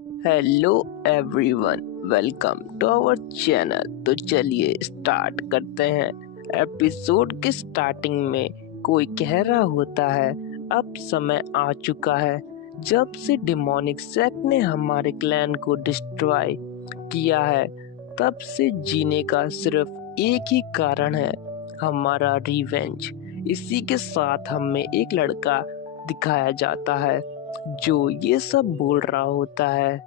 Hello everyone, welcome to our channel. तो चलिए start करते हैं। एपिसोड के स्टार्टिंग में कोई कह रहा होता है, अब समय आ चुका है जब से डिमोनिक सेक्ट ने हमारे क्लैन को डिस्ट्रॉय किया है। तब से जीने का सिर्फ एक ही कारण है, हमारा रिवेंज। इसी के साथ हमें एक लड़का दिखाया जाता है जो ये सब बोल रहा होता है।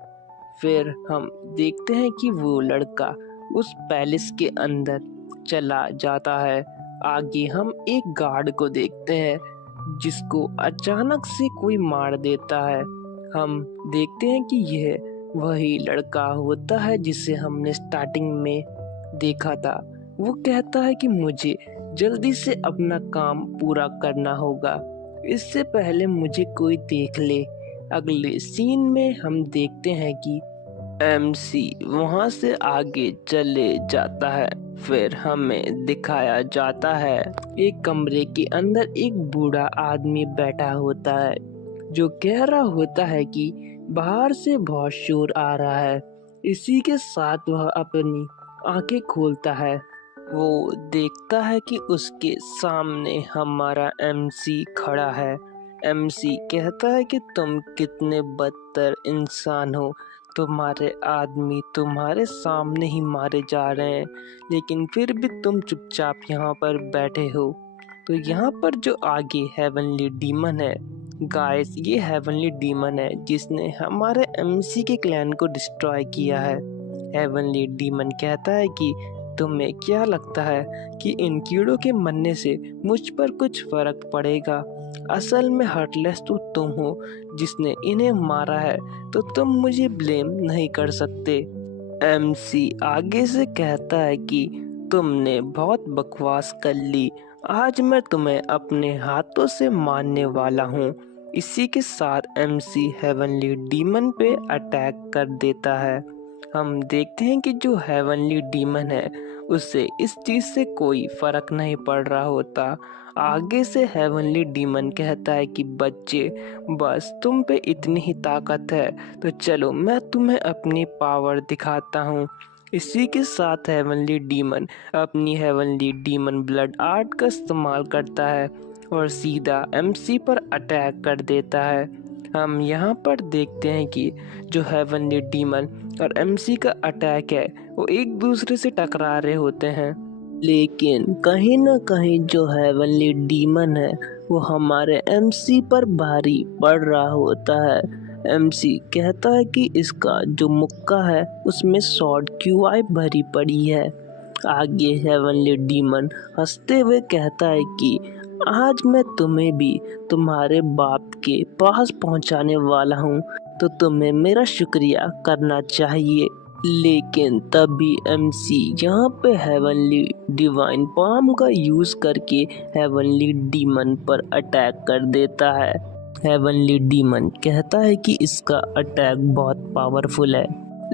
फिर हम देखते हैं कि वो लड़का उस पैलेस के अंदर चला जाता है। आगे हम एक गार्ड को देखते हैं जिसको अचानक से कोई मार देता है। हम देखते हैं कि यह वही लड़का होता है जिसे हमने स्टार्टिंग में देखा था। वो कहता है कि मुझे जल्दी से अपना काम पूरा करना होगा, इससे पहले मुझे कोई देख ले। अगले सीन में हम देखते हैं कि एमसी वहां से आगे चले जाता है। फिर हमें दिखाया जाता है एक कमरे के अंदर एक बूढ़ा आदमी बैठा होता है जो कह रहा होता है कि बाहर से बहुत शोर आ रहा है। इसी के साथ वह अपनी आंखें खोलता है। वो देखता है कि उसके सामने हमारा एमसी खड़ा है। एमसी कहता है कि तुम कितने बदतर इंसान हो, तुम्हारे आदमी तुम्हारे सामने ही मारे जा रहे हैं, लेकिन फिर भी तुम चुपचाप यहाँ पर बैठे हो। तो यहाँ पर जो आगे हेवनली डीमन है गाइस, ये हेवनली डीमन है जिसने हमारे एमसी के क्लैन को डिस्ट्रॉय किया है। हेवनली डीमन कहता है कि तुम्हें क्या लगता है कि इन कीड़ों के मरने से मुझ पर कुछ फर्क पड़ेगा? असल में हार्टलेस तो तुम हो जिसने इन्हें मारा है, तो तुम मुझे ब्लेम नहीं कर सकते। एमसी आगे से कहता है कि तुमने बहुत बकवास कर ली, आज मैं तुम्हें अपने हाथों से मारने वाला हूँ। इसी के साथ एमसी हेवनली डीमन पे अटैक कर देता है। हम देखते हैं कि जो हेवनली डीमन है उसे इस चीज से कोई फर्क नहीं पड़ रहा होता। आगे से हेवनली डीमन कहता है कि बच्चे, बस तुम पे इतनी ही ताकत है तो चलो मैं तुम्हें अपनी पावर दिखाता हूँ। इसी के साथ हेवनली डीमन अपनी हेवनली डीमन ब्लड आर्ट का इस्तेमाल करता है और सीधा एमसी पर अटैक कर देता है। हम यहाँ पर देखते हैं कि जो हेवनली डीमन और एमसी का अटैक है वो एक दूसरे से टकरा रहे होते हैं, लेकिन कहीं ना कहीं जो हेवनली डीमन है वो हमारे एमसी पर भारी पड़ रहा होता है। एमसी कहता है कि इसका जो मुक्का है उसमें शॉर्ट क्यूआई भरी पड़ी है। आगे हेवनली डीमन हंसते हुए कहता है कि आज मैं तुम्हें भी तुम्हारे बाप के पास पहुंचाने वाला हूँ, तो तुम्हें मेरा शुक्रिया करना चाहिए। लेकिन तभी एमसी यहाँ पे हेवनली डिवाइन पाम का यूज करके हेवनली डीमन पर अटैक कर देता है। हेवनली डीमन कहता है कि इसका अटैक बहुत पावरफुल है,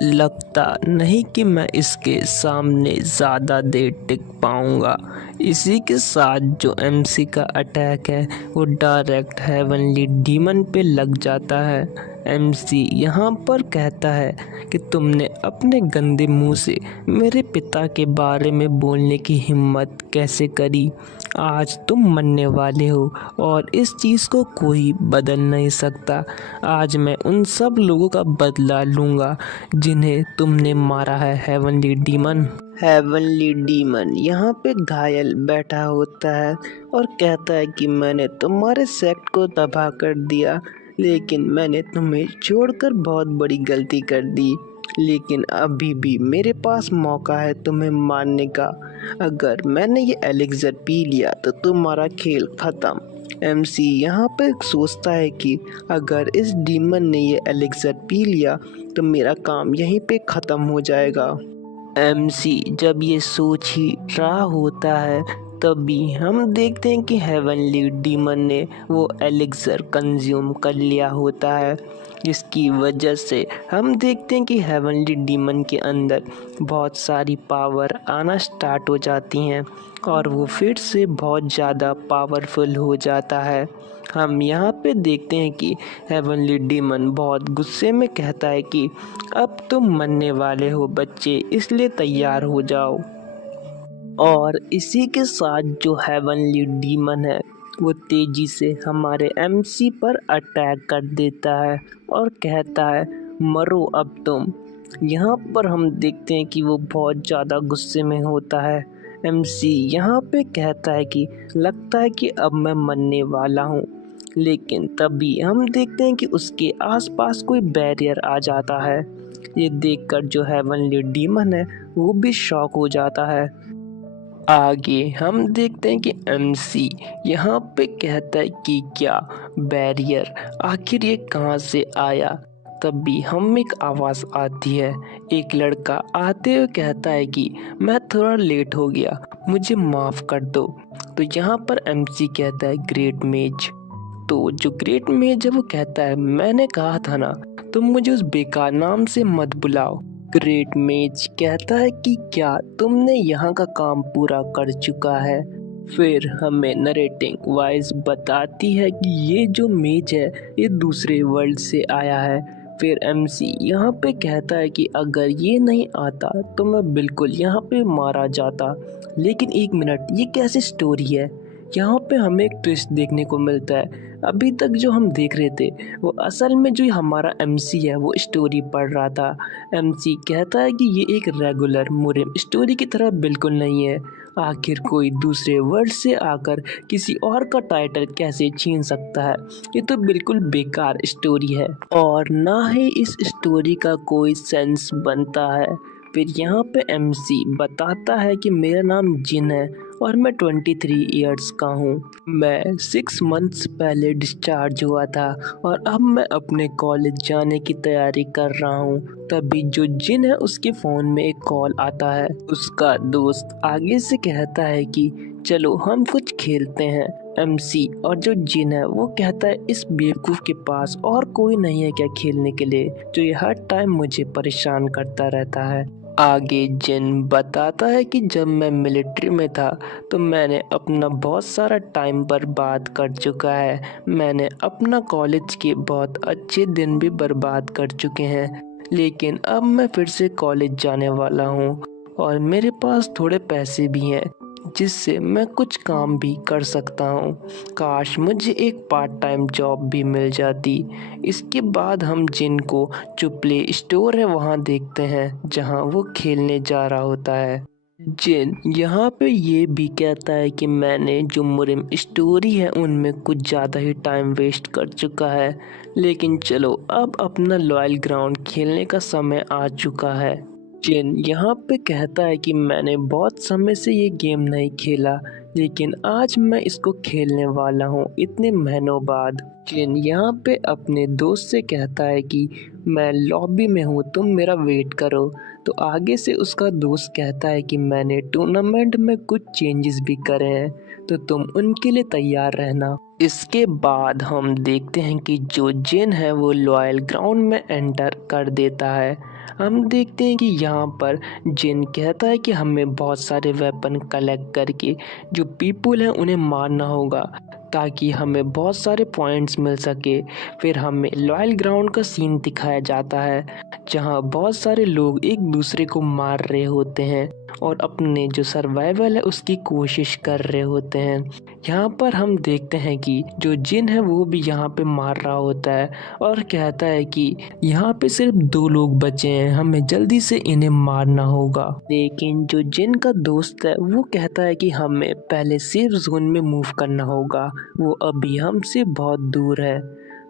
लगता नहीं कि मैं इसके सामने ज़्यादा देर टिक पाऊंगा। इसी के साथ जो एमसी का अटैक है वो डायरेक्ट हेवनली डीमन पे लग जाता है। एमसी यहाँ पर कहता है कि तुमने अपने गंदे मुंह से मेरे पिता के बारे में बोलने की हिम्मत कैसे करी? आज तुम मरने वाले हो और इस चीज़ को कोई बदल नहीं सकता। आज मैं उन सब लोगों का बदला लूँगा जिन्हें तुमने मारा है हेवनली डीमन। हेवनली डीमन यहाँ पे घायल बैठा होता है और कहता है कि मैंने तुम्हारे सेक्ट को तबाह कर दिया, लेकिन मैंने तुम्हें छोड़कर बहुत बड़ी गलती कर दी। लेकिन अभी भी मेरे पास मौका है तुम्हें मारने का। अगर मैंने ये एलिक्सर पी लिया तो तुम्हारा खेल खत्म। एमसी यहाँ पे सोचता है कि अगर इस डीमन ने ये एलिक्सर पी लिया तो मेरा काम यहीं पे ख़त्म हो जाएगा। एमसी जब ये सोच ही रहा होता है तभी हम देखते हैं कि हेवनली डीमन ने वो एलिक्सर कंज्यूम कर लिया होता है, जिसकी वजह से हम देखते हैं कि हेवनली डीमन के अंदर बहुत सारी पावर आना स्टार्ट हो जाती हैं और वो फिर से बहुत ज़्यादा पावरफुल हो जाता है। हम यहाँ पे देखते हैं कि हेवनली डीमन बहुत गुस्से में कहता है कि अब तुम मरने वाले हो बच्चे, इसलिए तैयार हो जाओ। और इसी के साथ जो हेवनली डीमन है वो तेजी से हमारे एमसी पर अटैक कर देता है और कहता है मरो अब तुम। यहाँ पर हम देखते हैं कि वो बहुत ज़्यादा गुस्से में होता है। एमसी यहाँ पे कहता है कि लगता है कि अब मैं मरने वाला हूँ, लेकिन तभी हम देखते हैं कि उसके आसपास कोई बैरियर आ जाता है। ये देखकर जो हेवनली डीमन है वो भी शॉक हो जाता है। आगे हम देखते हैं कि एमसी यहाँ पे कहता है कि क्या बैरियर, आखिर ये कहाँ से आया। तभी हम एक आवाज़ आती है। एक लड़का आते हुए कहता है कि मैं थोड़ा लेट हो गया, मुझे माफ़ कर दो। तो यहाँ पर एमसी कहता है ग्रेट मेज। तो जो ग्रेट मेज है वो कहता है मैंने कहा था ना, तुम मुझे उस बेकार नाम से मत बुलाओ। ग्रेट मेज कहता है कि क्या तुमने यहाँ का काम पूरा कर चुका है। फिर हमें नरेटिंग वॉइस बताती है कि ये जो मेज है ये दूसरे वर्ल्ड से आया है। फिर एमसी यहाँ पे कहता है कि अगर ये नहीं आता तो मैं बिल्कुल यहाँ पे मारा जाता। लेकिन एक मिनट, ये कैसी स्टोरी है। यहाँ पे हमें एक ट्विस्ट देखने को मिलता है। अभी तक जो हम देख रहे थे वो असल में जो हमारा एमसी है वो स्टोरी पढ़ रहा था। एमसी कहता है कि ये एक रेगुलर मुरिम स्टोरी की तरह बिल्कुल नहीं है। आखिर कोई दूसरे वर्ड से आकर किसी और का टाइटल कैसे छीन सकता है। ये तो बिल्कुल बेकार स्टोरी है और ना ही इस स्टोरी का कोई सेंस बनता है। फिर यहाँ पे एमसी बताता है कि मेरा नाम जिन है और मैं 23 इयर्स का हूँ। मैं 6 मंथ्स पहले डिस्चार्ज हुआ था और अब मैं अपने कॉलेज जाने की तैयारी कर रहा हूँ। तभी जो जिन है उसके फ़ोन में एक कॉल आता है। उसका दोस्त आगे से कहता है कि चलो हम कुछ खेलते हैं। एमसी और जो जिन है वो कहता है इस बेवकूफ़ के पास और कोई नहीं है क्या खेलने के लिए, जो ये हर टाइम मुझे परेशान करता रहता है। आगे जिन बताता है कि जब मैं मिलिट्री में था तो मैंने अपना बहुत सारा टाइम बर्बाद कर चुका है। मैंने अपना कॉलेज के बहुत अच्छे दिन भी बर्बाद कर चुके हैं, लेकिन अब मैं फिर से कॉलेज जाने वाला हूँ और मेरे पास थोड़े पैसे भी हैं जिससे मैं कुछ काम भी कर सकता हूँ। काश मुझे एक पार्ट टाइम जॉब भी मिल जाती। इसके बाद हम जिन को जो प्ले स्टोर है वहाँ देखते हैं जहाँ वो खेलने जा रहा होता है। जिन यहाँ पे ये भी कहता है कि मैंने जो मुरिम स्टोरी है उनमें कुछ ज़्यादा ही टाइम वेस्ट कर चुका है, लेकिन चलो अब अपना लॉयल ग्राउंड खेलने का समय आ चुका है। जिन यहाँ पे कहता है कि मैंने बहुत समय से ये गेम नहीं खेला, लेकिन आज मैं इसको खेलने वाला हूँ इतने महीनों बाद। जिन यहाँ पे अपने दोस्त से कहता है कि मैं लॉबी में हूँ, तुम मेरा वेट करो। तो आगे से उसका दोस्त कहता है कि मैंने टूर्नामेंट में कुछ चेंजेस भी करे हैं, तो तुम उनके लिए तैयार रहना। इसके बाद हम देखते हैं कि जो जिन है वो लॉयल ग्राउंड में एंटर कर देता है। हम देखते हैं कि यहाँ पर जिन कहता है कि हमें बहुत सारे वेपन कलेक्ट करके जो पीपल हैं उन्हें मारना होगा ताकि हमें बहुत सारे पॉइंट्स मिल सके। फिर हमें लॉयल ग्राउंड का सीन दिखाया जाता है जहाँ बहुत सारे लोग एक दूसरे को मार रहे होते हैं और अपने जो सर्वाइवल है उसकी कोशिश कर रहे होते हैं। यहाँ पर हम देखते हैं कि जो जिन है वो भी यहाँ पे मार रहा होता है और कहता है कि यहाँ पे सिर्फ 2 लोग बचे हैं, हमें जल्दी से इन्हें मारना होगा। लेकिन जो जिन का दोस्त है वो कहता है कि हमें पहले सेफ जोन में मूव करना होगा, वो अभी हमसे बहुत दूर है।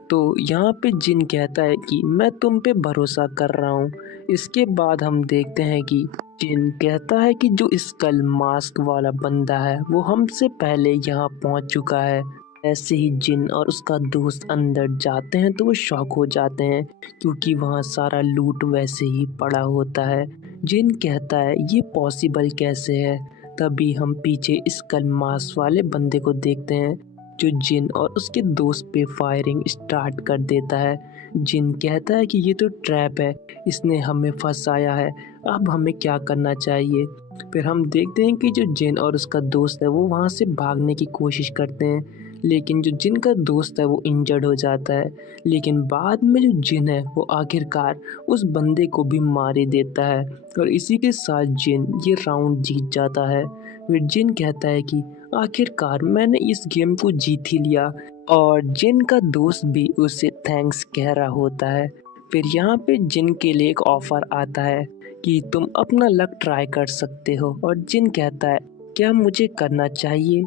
तो यहाँ पे जिन कहता है कि मैं तुम पे भरोसा कर रहा हूँ। इसके बाद हम देखते हैं कि जिन कहता है कि जो स्कल मास्क वाला बंदा है वो हमसे पहले यहाँ पहुँच चुका है। ऐसे ही जिन और उसका दोस्त अंदर जाते हैं तो वो शॉक हो जाते हैं क्योंकि वहाँ सारा लूट वैसे ही पड़ा होता है। जिन कहता है ये पॉसिबल कैसे है। तभी हम पीछे स्कल मास्क वाले बंदे को देखते हैं जो जिन और उसके दोस्त पे फायरिंग स्टार्ट कर देता है। जिन कहता है कि ये तो ट्रैप है, इसने हमें फंसाया है, अब हमें क्या करना चाहिए। फिर हम देखते हैं कि जो जिन और उसका दोस्त है वो वहाँ से भागने की कोशिश करते हैं, लेकिन जो जिन का दोस्त है वो इंजर्ड हो जाता है। लेकिन बाद में जो जिन है वो आखिरकार उस बंदे को भी मार ही देता है और इसी के साथ जिन ये राउंड जीत जाता है। फिर जिन कहता है कि आखिरकार मैंने इस गेम को जीत ही लिया, और जिन का दोस्त भी उसे थैंक्स कह रहा होता है। फिर यहाँ पे जिन के लिए एक ऑफर आता है कि तुम अपना लक ट्राई कर सकते हो, और जिन कहता है क्या मुझे करना चाहिए।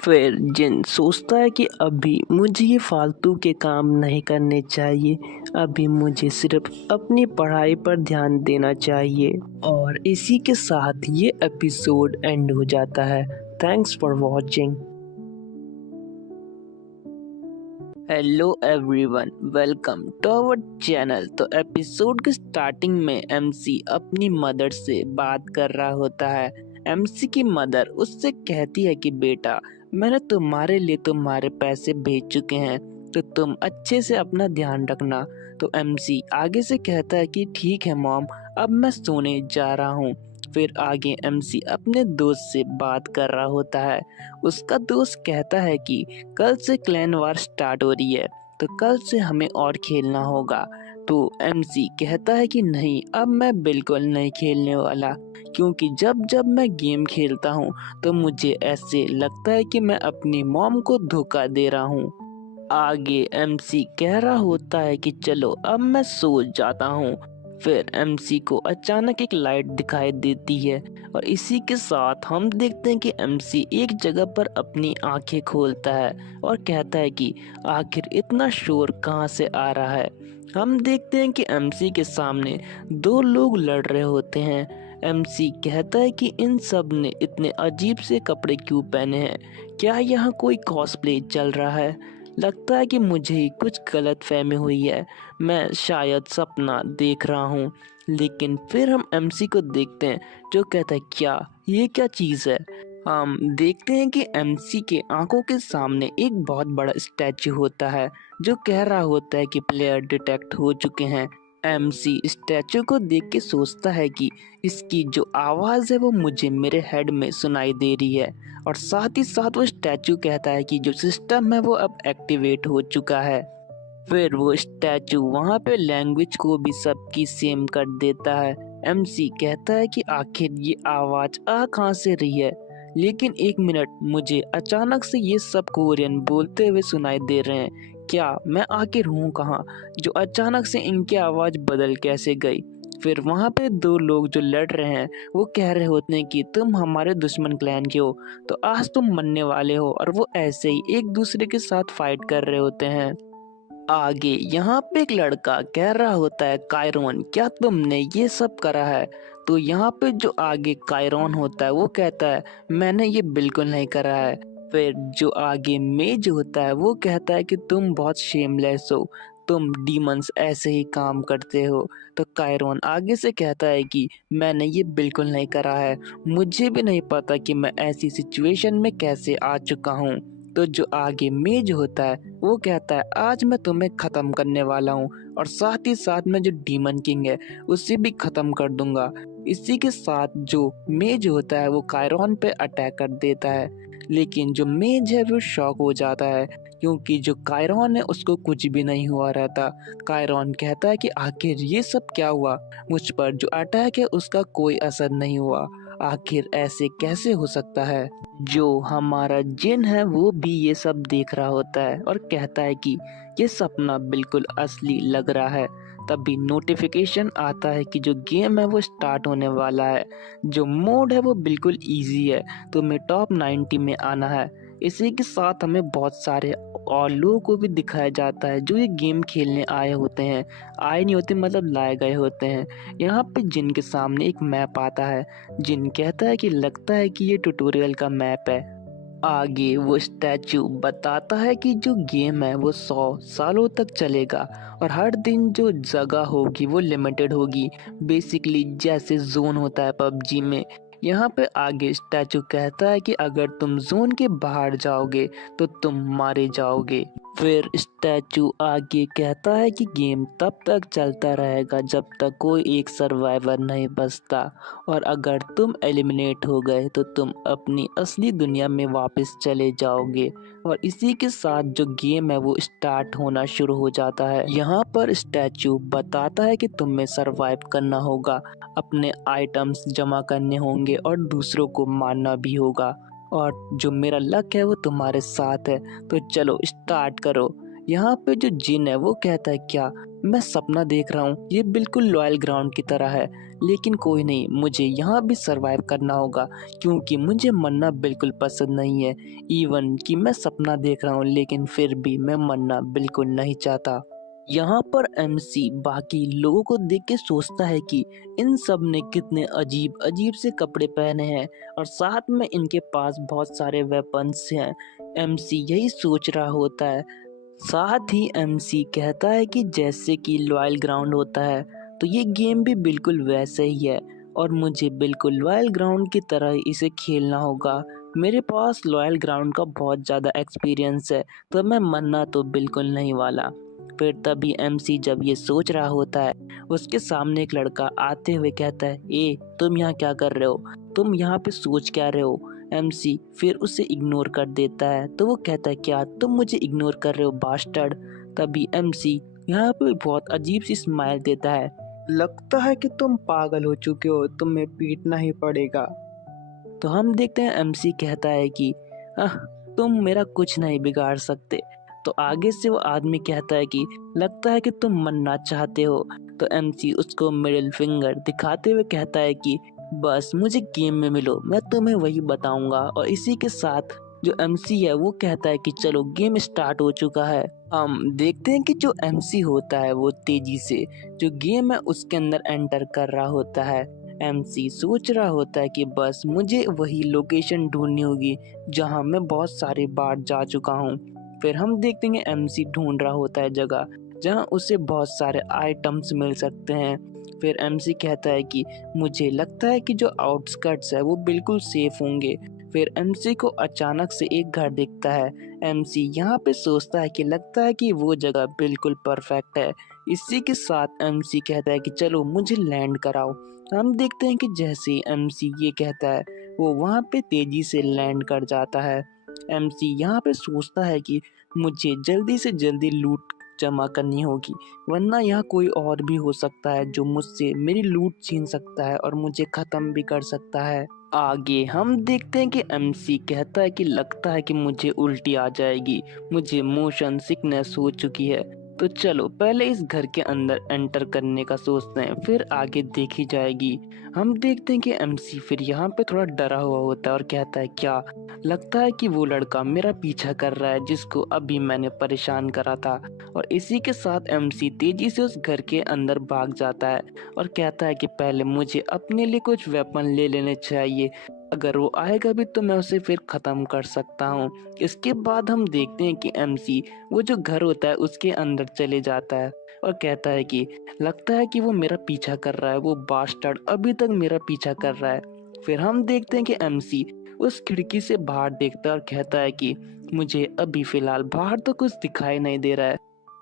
फिर जिन सोचता है कि अभी मुझे ये फालतू के काम नहीं करने चाहिए, अभी मुझे सिर्फ अपनी पढ़ाई पर ध्यान देना चाहिए। और इसी के साथ ये एपिसोड एंड हो जाता है। Thanks for watching. Hello everyone, welcome to our channel. तो एपिसोड के स्टार्टिंग में एमसी अपनी मदर से बात कर रहा होता है। एमसी की मदर उससे कहती है कि बेटा, मैंने तुम्हारे लिए तुम्हारे पैसे भेज चुके हैं, तो तुम अच्छे से अपना ध्यान रखना। तो एमसी आगे से कहता है कि ठीक है मॉम, अब मैं सोने जा रहा हूँ। फिर आगे एमसी अपने दोस्त से बात कर रहा होता है। उसका दोस्त कहता है कि कल से क्लैन वार स्टार्ट हो रही है, तो कल से हमें और खेलना होगा। तो एमसी कहता है कि नहीं, अब मैं बिल्कुल नहीं खेलने वाला, क्योंकि जब जब मैं गेम खेलता हूँ तो मुझे ऐसे लगता है कि मैं अपनी मॉम को धोखा दे रहा हूँ। आगे एमसी कह रहा होता है कि चलो अब मैं सो जाता हूँ। फिर एमसी को अचानक एक लाइट दिखाई देती है, और इसी के साथ हम देखते हैं कि एमसी एक जगह पर अपनी आंखें खोलता है और कहता है कि आखिर इतना शोर कहाँ से आ रहा है। हम देखते हैं कि एमसी के सामने दो लोग लड़ रहे होते हैं। एमसी कहता है कि इन सब ने इतने अजीब से कपड़े क्यों पहने हैं, क्या यहाँ कोई कॉस्प्ले चल रहा है। लगता है कि मुझे ही कुछ गलत फहमी हुई है, मैं शायद सपना देख रहा हूँ। लेकिन फिर हम एमसी को देखते हैं जो कहता है क्या ये क्या चीज़ है। हम देखते हैं कि एमसी के आंखों के सामने एक बहुत बड़ा स्टैचू होता है जो कह रहा होता है कि प्लेयर डिटेक्ट हो चुके हैं। एमसी स्टैचू को देख के सोचता है कि इसकी जो आवाज़ है वो मुझे मेरे हेड में सुनाई दे रही है, और साथ ही साथ वो स्टैचू कहता है कि जो सिस्टम है वो अब एक्टिवेट हो चुका है। फिर वो स्टैचू वहाँ पे लैंग्वेज को भी सबकी सेम कर देता है। एमसी कहता है कि आखिर ये आवाज़ आ कहाँ से रही है, लेकिन एक मिनट, मुझे अचानक से ये सब कोरियन बोलते हुए सुनाई दे रहे हैं, क्या मैं आखिर हूँ कहाँ, जो अचानक से इनकी आवाज़ बदल कैसे गई। फिर वहाँ पे दो लोग जो लड़ रहे हैं वो कह रहे होते हैं कि तुम हमारे दुश्मन क्लैन के हो, तो आज तुम मरने वाले हो, और वो ऐसे ही एक दूसरे के साथ फाइट कर रहे होते हैं। आगे यहाँ पे एक लड़का कह रहा होता है कायरोन, क्या तुमने ये सब करा है। तो यहाँ पे जो आगे कायरोन होता है वो कहता है मैंने ये बिल्कुल नहीं करा है। फिर जो आगे मेज होता है वो कहता है कि तुम बहुत शेमलेस हो, तुम डीमंस ऐसे ही काम करते हो। तो कायरोन आगे से कहता है कि मैंने ये बिल्कुल नहीं करा है, मुझे भी नहीं पता कि मैं ऐसी सिचुएशन में कैसे आ चुका हूँ। तो जो आगे मेज होता है वो कहता है आज मैं तुम्हें खत्म करने वाला हूँ, और साथ ही साथ में जो डीमन किंग है उसे भी खत्म कर दूंगा। इसी के साथ जो मेज होता है वो कायरोन पे अटैक कर देता है, लेकिन जो मेज है वो शॉक हो जाता है, क्योंकि जो कायरोन है उसको कुछ भी नहीं हुआ रहता। कायरोन कहता है कि आखिर ये सब क्या हुआ, मुझ पर जो अटैक है उसका कोई असर नहीं हुआ, आखिर ऐसे कैसे हो सकता है। जो हमारा जिन है वो भी ये सब देख रहा होता है और कहता है कि ये सपना बिल्कुल असली लग रहा है। तभी नोटिफिकेशन आता है कि जो गेम है वो स्टार्ट होने वाला है। जो मोड है वो बिल्कुल इजी है, तुम्हें टॉप 90 में आना है। इसी के साथ हमें बहुत सारे और लोगों को भी दिखाया जाता है जो ये गेम खेलने आए होते हैं, आए नहीं होते मतलब लाए गए होते हैं। यहाँ पे जिन के सामने एक मैप आता है। जिन कहता है कि लगता है कि ये ट्यूटोरियल का मैप है। आगे वो स्टैचू बताता है कि जो गेम है वो 100 सालों तक चलेगा, और हर दिन जो जगह होगी वो लिमिटेड होगी, बेसिकली जैसे जोन होता है पबजी में। यहाँ पे आगे स्टैचू कहता है कि अगर तुम जोन के बाहर जाओगे तो तुम मारे जाओगे। फिर स्टैचू आगे कहता है कि गेम तब तक चलता रहेगा जब तक कोई एक सर्वाइवर नहीं बचता, और अगर तुम एलिमिनेट हो गए तो तुम अपनी असली दुनिया में वापस चले जाओगे। और इसी के साथ जो गेम है वो स्टार्ट होना शुरू हो जाता है। यहाँ पर स्टैचू बताता है कि तुम्हें सरवाइव करना होगा, अपने आइटम्स जमा करने होंगे और दूसरों को मारना भी होगा, और जो मेरा लक है वो तुम्हारे साथ है, तो चलो स्टार्ट करो। यहाँ पे जो जिन है वो कहता है क्या मैं सपना देख रहा हूँ, ये बिल्कुल लॉयल ग्राउंड की तरह है, लेकिन कोई नहीं, मुझे यहाँ भी सरवाइव करना होगा क्योंकि मुझे मरना बिल्कुल पसंद नहीं है। इवन कि मैं सपना देख रहा हूँ लेकिन फिर भी मैं मरना बिल्कुल नहीं चाहता। यहाँ पर एमसी बाकी लोगों को देख के सोचता है कि इन सब ने कितने अजीब अजीब से कपड़े पहने हैं और साथ में इनके पास बहुत सारे वेपन्स हैं। एमसी यही सोच रहा होता है। साथ ही एमसी कहता है कि जैसे कि लॉयल ग्राउंड होता है तो ये गेम भी बिल्कुल वैसे ही है, और मुझे बिल्कुल लॉयल ग्राउंड की तरह इसे खेलना होगा। मेरे पास लॉयल ग्राउंड का बहुत ज़्यादा एक्सपीरियंस है, तो मैं मरना तो बिल्कुल नहीं वाला। फिर तभी एमसी जब ये सोच रहा होता है, उसके सामने एक लड़का आते हुए कहता है, ए तुम यहाँ क्या कर रहे हो, तुम यहाँ पे सोच क्या रहे हो। एमसी फिर उसे इग्नोर कर देता है, तो वो कहता है क्या तुम मुझे इग्नोर कर रहे हो बास्टर्ड। तभी एमसी यहाँ पे बहुत अजीब सी स्माइल देता है, लगता है कि तुम पागल हो चुके हो, तुम्हें पीटना ही पड़ेगा। तो हम देखते हैं एमसी कहता है कि आह तुम मेरा कुछ नहीं बिगाड़ सकते। तो आगे से वो आदमी कहता है कि लगता है कि तुम मरना चाहते हो। तो एमसी उसको मिडिल फिंगर दिखाते हुए कहता है कि बस मुझे गेम में मिलो, मैं तुम्हें वही बताऊंगा। और इसी के साथ जो एमसी है वो कहता है कि चलो गेम स्टार्ट हो चुका है। हम देखते हैं कि जो एमसी होता है वो तेजी से जो गेम है उसके अंदर एंटर कर रहा होता है। एमसी सोच रहा होता है कि बस मुझे वही लोकेशन ढूंढनी होगी जहां मैं बहुत सारी बार जा चुका हूं। फिर हम देखते हैं एमसी ढूंढ रहा होता है जगह जहां उसे बहुत सारे आइटम्स मिल सकते हैं। फिर एमसी कहता है कि मुझे लगता है कि जो आउटस्कर्ट्स है वो बिल्कुल सेफ होंगे। फिर एमसी को अचानक से एक घर दिखता है। एमसी यहाँ पे सोचता है कि लगता है कि वो जगह बिल्कुल परफेक्ट है। इसी के साथ एमसी कहता है कि चलो मुझे लैंड कराओ। हम देखते हैं कि जैसे ही एमसी ये कहता है वो वहाँ पे तेजी से लैंड कर जाता है। एमसी यहाँ पे सोचता है कि मुझे जल्दी से जल्दी लूट जमा करनी होगी, वरना यहाँ कोई और भी हो सकता है जो मुझसे मेरी लूट छीन सकता है और मुझे खत्म भी कर सकता है। आगे हम देखते हैं कि एमसी कहता है कि लगता है कि मुझे उल्टी आ जाएगी, मुझे मोशन सिकनेस हो चुकी है, तो चलो पहले इस घर के अंदर एंटर करने का सोचते हैं, फिर आगे देखी जाएगी। हम देखते हैं कि एमसी फिर यहाँ पे थोड़ा डरा हुआ होता है और कहता है क्या लगता है कि वो लड़का मेरा पीछा कर रहा है जिसको अभी मैंने परेशान करा था। और इसी के साथ एमसी तेजी से उस घर के अंदर भाग जाता है और कहता है कि पहले मुझे अपने लिए कुछ वेपन ले लेने चाहिए, अगर वो आएगा भी तो मैं उसे फिर खत्म कर सकता हूँ। इसके बाद हम देखते हैं कि एमसी वो जो घर होता है उसके अंदर चले जाता है और कहता है कि लगता है कि वो मेरा पीछा कर रहा है, वो बास्टर्ड अभी तक मेरा पीछा कर रहा है। फिर हम देखते हैं कि एमसी उस खिड़की से बाहर देखता है और कहता है कि मुझे अभी फिलहाल बाहर तो कुछ दिखाई नहीं दे रहा है,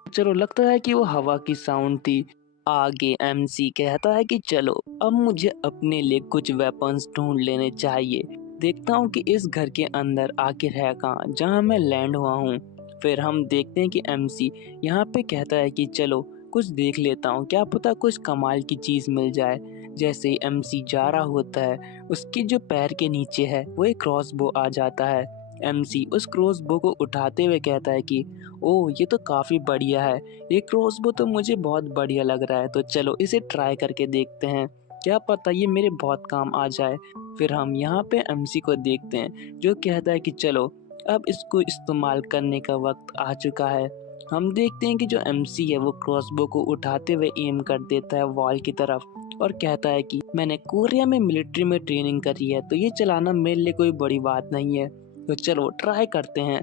चलो लगता है कि वो हवा की साउंड थी। आगे एमसी कहता है कि चलो अब मुझे अपने लिए कुछ वेपन्स ढूंढ लेने चाहिए, देखता हूँ कि इस घर के अंदर आखिर है कहाँ जहाँ मैं लैंड हुआ हूँ। फिर हम देखते हैं कि एमसी यहाँ पे कहता है कि चलो कुछ देख लेता हूँ, क्या पता कुछ कमाल की चीज मिल जाए। जैसे ही एमसी जा रहा होता है उसके जो पैर के नीचे है वो एक क्रॉसबो आ जाता है। एमसी उस क्रॉसबो को उठाते हुए कहता है कि ओह ये तो काफी बढ़िया है, ये क्रॉसबो तो मुझे बहुत बढ़िया लग रहा है, तो चलो इसे ट्राई करके देखते हैं, क्या पता ये मेरे बहुत काम आ जाए। फिर हम यहाँ पे एमसी को देखते हैं जो कहता है कि चलो अब इसको इस्तेमाल करने का वक्त आ चुका है। हम देखते हैं कि जो एमसी है वो क्रॉसबो को उठाते हुए एम कर देता है वॉल की तरफ और कहता है कि मैंने कोरिया में मिलिट्री में ट्रेनिंग करी है, तो ये चलाना मेरे लिए कोई बड़ी बात नहीं है, तो चलो ट्राई करते हैं।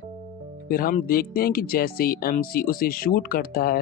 फिर हम देखते हैं कि जैसे ही एमसी उसे शूट करता है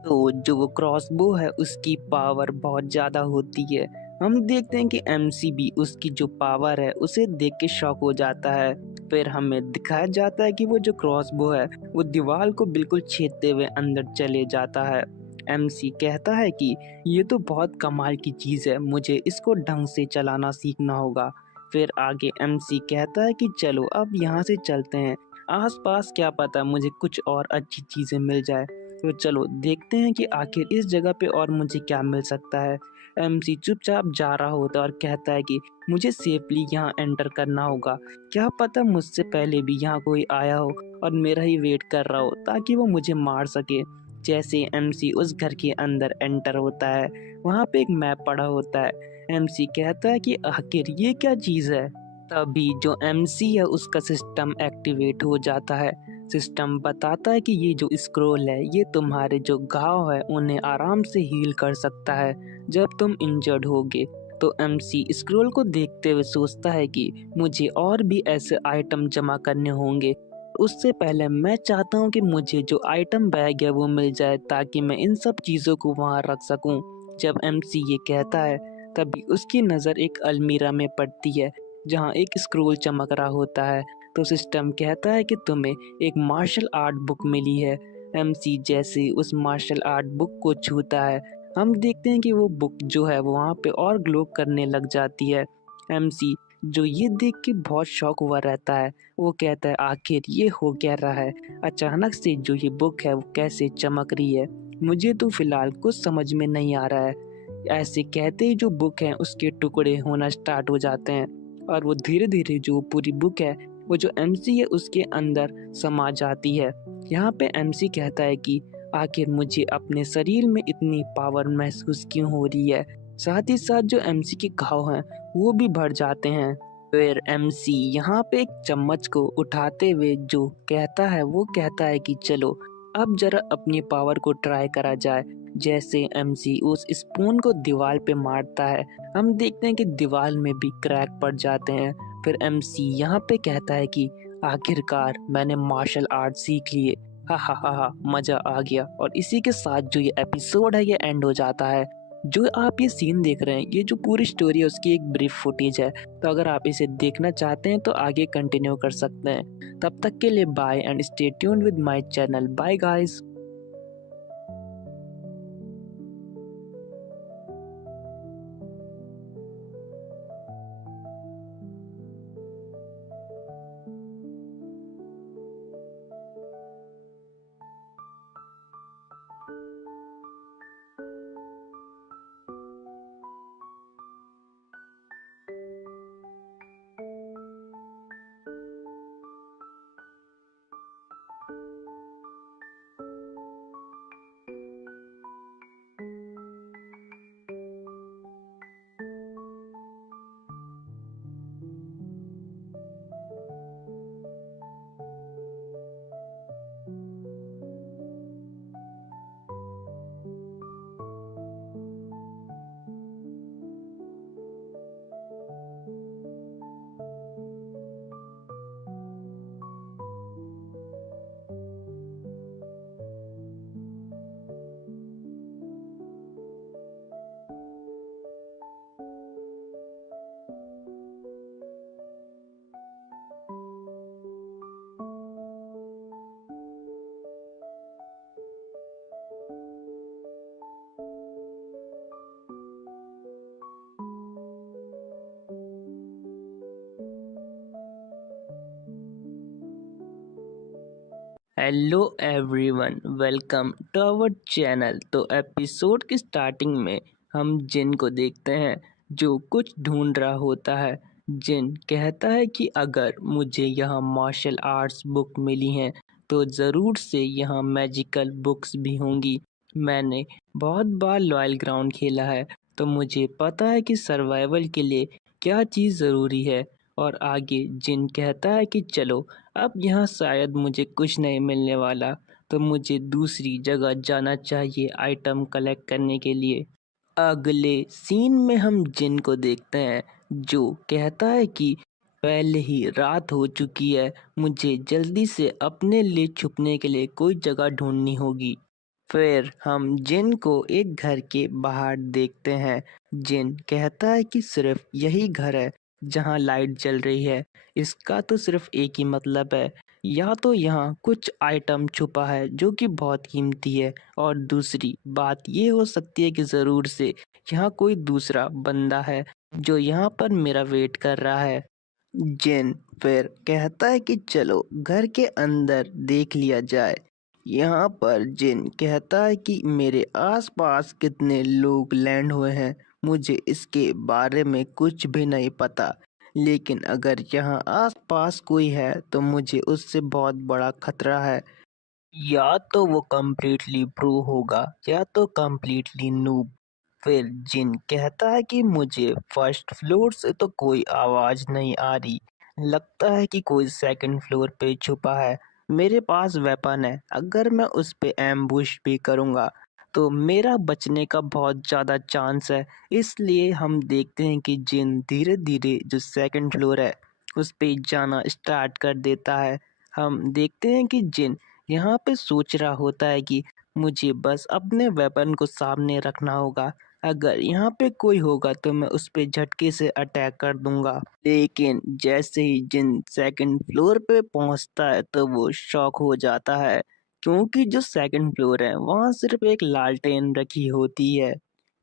तो जो वो क्रॉसबो है उसकी पावर बहुत ज़्यादा होती है। हम देखते हैं कि एमसी भी उसकी जो पावर है उसे देख के शॉक हो जाता है। फिर हमें दिखाया जाता है कि वो जो क्रॉसबो है वो दीवार को बिल्कुल छेदते हुए अंदर चले जाता है। एमसी कहता है कि ये तो बहुत कमाल की चीज़ है, मुझे इसको ढंग से चलाना सीखना होगा। फिर आगे एमसी कहता है कि चलो अब यहाँ से चलते हैं, आसपास क्या पता मुझे कुछ और अच्छी चीज़ें मिल जाए। तो चलो देखते हैं कि आखिर इस जगह पे और मुझे क्या मिल सकता है। एमसी चुपचाप जा रहा होता है और कहता है कि मुझे सेफली यहाँ एंटर करना होगा, क्या पता मुझसे पहले भी यहाँ कोई आया हो और मेरा ही वेट कर रहा हो ताकि वो मुझे मार सके। जैसे एमसी उस घर के अंदर एंटर होता है, वहाँ पे एक मैप पड़ा होता है। एमसी कहता है कि आखिर ये क्या चीज़ है। तभी जो एमसी है उसका सिस्टम एक्टिवेट हो जाता है। सिस्टम बताता है कि ये जो स्क्रोल है ये तुम्हारे जो घाव है उन्हें आराम से हील कर सकता है जब तुम इंजर्ड होगे। तो एमसी स्क्रोल को देखते हुए सोचता है कि मुझे और भी ऐसे आइटम जमा करने होंगे। उससे पहले मैं चाहता हूँ कि मुझे जो आइटम बैग है वो मिल जाए ताकि मैं इन सब चीज़ों को वहाँ रख सकूँ। जब एमसी ये कहता है तभी उसकी नज़र एक अलमीरा में पड़ती है जहाँ एक स्क्रोल चमक रहा होता है। तो सिस्टम कहता है कि तुम्हें एक मार्शल आर्ट बुक मिली है। एमसी जैसे उस मार्शल आर्ट बुक को छूता है, हम देखते हैं कि वो बुक जो है वो वहाँ पे और ग्लो करने लग जाती है। एमसी जो ये देख के बहुत शॉक हुआ रहता है, वो कहता है आखिर ये हो क्या रहा है, अचानक से जो ये बुक है वो कैसे चमक रही है, मुझे तो फिलहाल कुछ समझ में नहीं आ रहा है। ऐसे कहते ही जो बुक है उसके टुकड़े होना स्टार्ट हो जाते हैं और वो धीरे धीरे जो पूरी बुक है वो जो एमसी है उसके अंदर समा जाती है। यहाँ पे एमसी कहता है कि आखिर मुझे अपने शरीर में इतनी पावर महसूस क्यों हो रही है। साथ ही साथ जो एमसी के घाव हैं वो भी बढ़ जाते हैं। फिर एमसी यहाँ पे एक चम्मच को उठाते हुए जो कहता है वो कहता है कि चलो अब जरा अपनी पावर को ट्राई करा जाए। जैसे एमसी उस स्पून को दीवार पे मारता है, हम देखते हैं कि दीवार में भी क्रैक पड़ जाते हैं। फिर एमसी यहाँ पे कहता है कि आखिरकार मैंने मार्शल आर्ट सीख लिए, हा हा हा हा, मजा आ गया। और इसी के साथ जो ये एपिसोड है ये एंड हो जाता है। जो आप ये सीन देख रहे हैं ये जो पूरी स्टोरी है उसकी एक ब्रीफ फुटेज है, तो अगर आप इसे देखना चाहते हैं तो आगे कंटिन्यू कर सकते हैं। तब तक के लिए bye and stay tuned with my channel. Bye guys. Hello everyone, welcome to our channel. तो एपिसोड की स्टार्टिंग में हम जिन को देखते हैं जो कुछ ढूंढ रहा होता है। जिन कहता है कि अगर मुझे यहाँ मार्शल आर्ट्स बुक मिली हैं तो ज़रूर से यहाँ मैजिकल बुक्स भी होंगी। मैंने बहुत बार लॉयल ग्राउंड खेला है तो मुझे पता है कि सर्वाइवल के लिए क्या चीज़ ज़रूरी है। और आगे जिन कहता है कि चलो अब यहाँ शायद मुझे कुछ नहीं मिलने वाला, तो मुझे दूसरी जगह जाना चाहिए आइटम कलेक्ट करने के लिए। अगले सीन में हम जिन को देखते हैं जो कहता है कि पहले ही रात हो चुकी है, मुझे जल्दी से अपने लिए छुपने के लिए कोई जगह ढूंढनी होगी। फिर हम जिन को एक घर के बाहर देखते हैं। जिन कहता है कि सिर्फ यही घर है जहाँ लाइट जल रही है। इसका तो सिर्फ एक ही मतलब है, या तो यहाँ कुछ आइटम छुपा है जो कि बहुत कीमती है, और दूसरी बात ये हो सकती है कि ज़रूर से यहाँ कोई दूसरा बंदा है जो यहाँ पर मेरा वेट कर रहा है। जिन फिर कहता है कि चलो घर के अंदर देख लिया जाए। यहाँ पर जिन कहता है कि मेरे आसपास कितने लोग लैंड हुए हैं मुझे इसके बारे में कुछ भी नहीं पता, लेकिन अगर यहाँ आसपास कोई है तो मुझे उससे बहुत बड़ा खतरा है। या तो वो कम्प्लीटली प्रो होगा या तो कम्प्लीटली नूब। फिर जिन कहता है कि मुझे फर्स्ट फ्लोर से तो कोई आवाज नहीं आ रही, लगता है कि कोई सेकंड फ्लोर पे छुपा है। मेरे पास वेपन है, अगर मैं उस पे एम्बुश भी करूंगा तो मेरा बचने का बहुत ज़्यादा चांस है। इसलिए हम देखते हैं कि जिन धीरे धीरे जो सेकंड फ्लोर है उस पे जाना स्टार्ट कर देता है। हम देखते हैं कि जिन यहाँ पे सोच रहा होता है कि मुझे बस अपने वेपन को सामने रखना होगा। अगर यहाँ पे कोई होगा तो मैं उस पे झटके से अटैक कर दूंगा। लेकिन जैसे ही जिन सेकंड फ्लोर पे पहुंचता है तो वो शॉक हो जाता है, क्योंकि जो सेकंड फ्लोर है वहाँ सिर्फ एक लालटेन रखी होती है।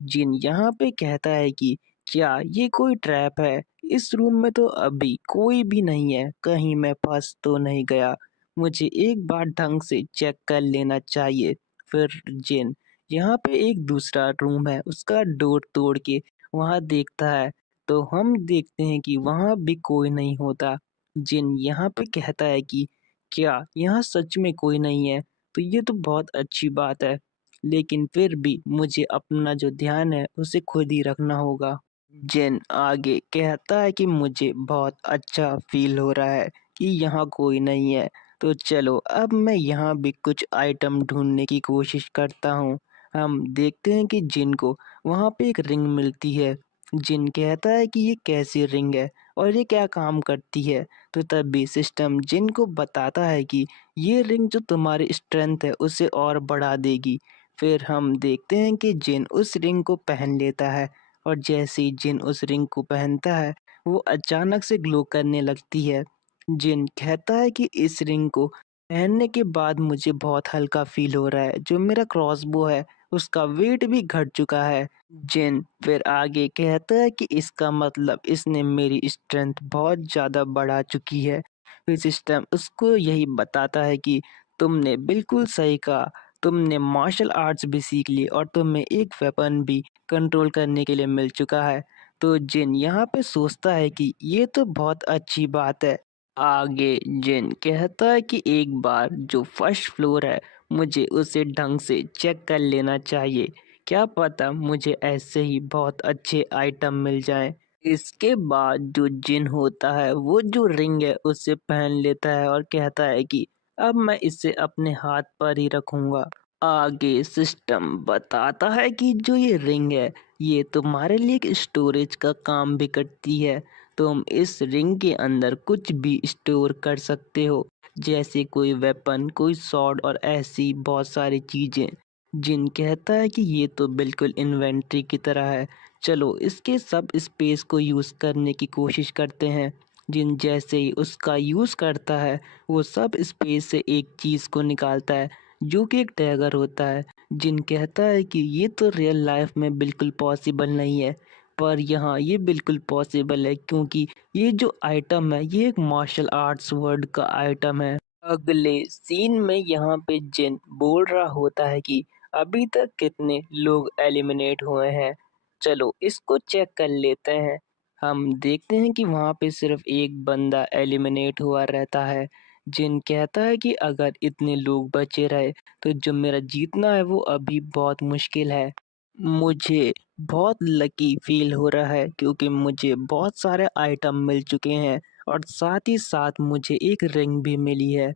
जिन यहाँ पे कहता है कि क्या ये कोई ट्रैप है? इस रूम में तो अभी कोई भी नहीं है, कहीं मैं फंस तो नहीं गया। मुझे एक बार ढंग से चेक कर लेना चाहिए। फिर जिन यहाँ पे एक दूसरा रूम है उसका डोर तोड़ के वहाँ देखता है, तो हम देखते हैं कि वहाँ भी कोई नहीं होता। जिन यहाँ पे कहता है कि क्या यहाँ सच में कोई नहीं है, तो ये तो बहुत अच्छी बात है, लेकिन फिर भी मुझे अपना जो ध्यान है उसे खुद ही रखना होगा। जिन आगे कहता है कि मुझे बहुत अच्छा फील हो रहा है कि यहाँ कोई नहीं है, तो चलो अब मैं यहाँ भी कुछ आइटम ढूंढने की कोशिश करता हूँ। हम देखते हैं कि जिन को वहाँ पे एक रिंग मिलती है। जिन कहता है कि ये कैसी रिंग है और ये क्या काम करती है, तो तभी सिस्टम जिन को बताता है कि ये रिंग जो तुम्हारी स्ट्रेंथ है उसे और बढ़ा देगी। फिर हम देखते हैं कि जिन उस रिंग को पहन लेता है, और जैसे ही जिन उस रिंग को पहनता है वो अचानक से ग्लो करने लगती है। जिन कहता है कि इस रिंग को पहनने के बाद मुझे बहुत हल्का फील हो रहा है, जो मेरा क्रॉसबो है उसका वेट भी घट चुका है। जिन फिर आगे कहता है कि इसका मतलब इसने मेरी स्ट्रेंथ बहुत ज़्यादा बढ़ा चुकी है। फिर सिस्टम उसको यही बताता है कि तुमने बिल्कुल सही कहा, तुमने मार्शल आर्ट्स भी सीख ली और तुम्हें एक वेपन भी कंट्रोल करने के लिए मिल चुका है। तो जिन यहाँ पे सोचता है कि ये तो बहुत अच्छी बात है। आगे जिन कहता है कि एक बार जो फर्स्ट फ्लोर है मुझे उसे ढंग से चेक कर लेना चाहिए, क्या पता मुझे ऐसे ही बहुत अच्छे आइटम मिल जाएं। इसके बाद जो जिन होता है वो जो रिंग है उसे पहन लेता है और कहता है कि अब मैं इसे अपने हाथ पर ही रखूंगा। आगे सिस्टम बताता है कि जो ये रिंग है ये तुम्हारे लिए एक स्टोरेज का काम भी करती है। तुम इस रिंग के अंदर कुछ भी स्टोर कर सकते हो, जैसे कोई वेपन, कोई सॉर्ड और ऐसी बहुत सारी चीजें। जिन कहता है कि ये तो बिल्कुल इन्वेंट्री की तरह है, चलो इसके सब स्पेस को यूज करने की कोशिश करते हैं। जिन जैसे ही उसका यूज करता है वो सब स्पेस से एक चीज को निकालता है जो कि एक टैगर होता है। जिन कहता है कि ये तो रियल लाइफ में बिल्कुल पॉसिबल नहीं है, पर यहाँ ये बिल्कुल पॉसिबल है, क्योंकि ये जो आइटम है ये एक मार्शल आर्ट्स वर्ड का आइटम है। अगले सीन में यहाँ पे जिन बोल रहा होता है कि अभी तक कितने लोग एलिमिनेट हुए हैं, चलो इसको चेक कर लेते हैं। हम देखते हैं कि वहाँ पे सिर्फ एक बंदा एलिमिनेट हुआ रहता है। जिन कहता है कि अगर इतने लोग बचे रहे तो जो मेरा जीतना है वो अभी बहुत मुश्किल है। मुझे बहुत लकी फील हो रहा है क्योंकि मुझे बहुत सारे आइटम मिल चुके हैं और साथ ही साथ मुझे एक रिंग भी मिली है।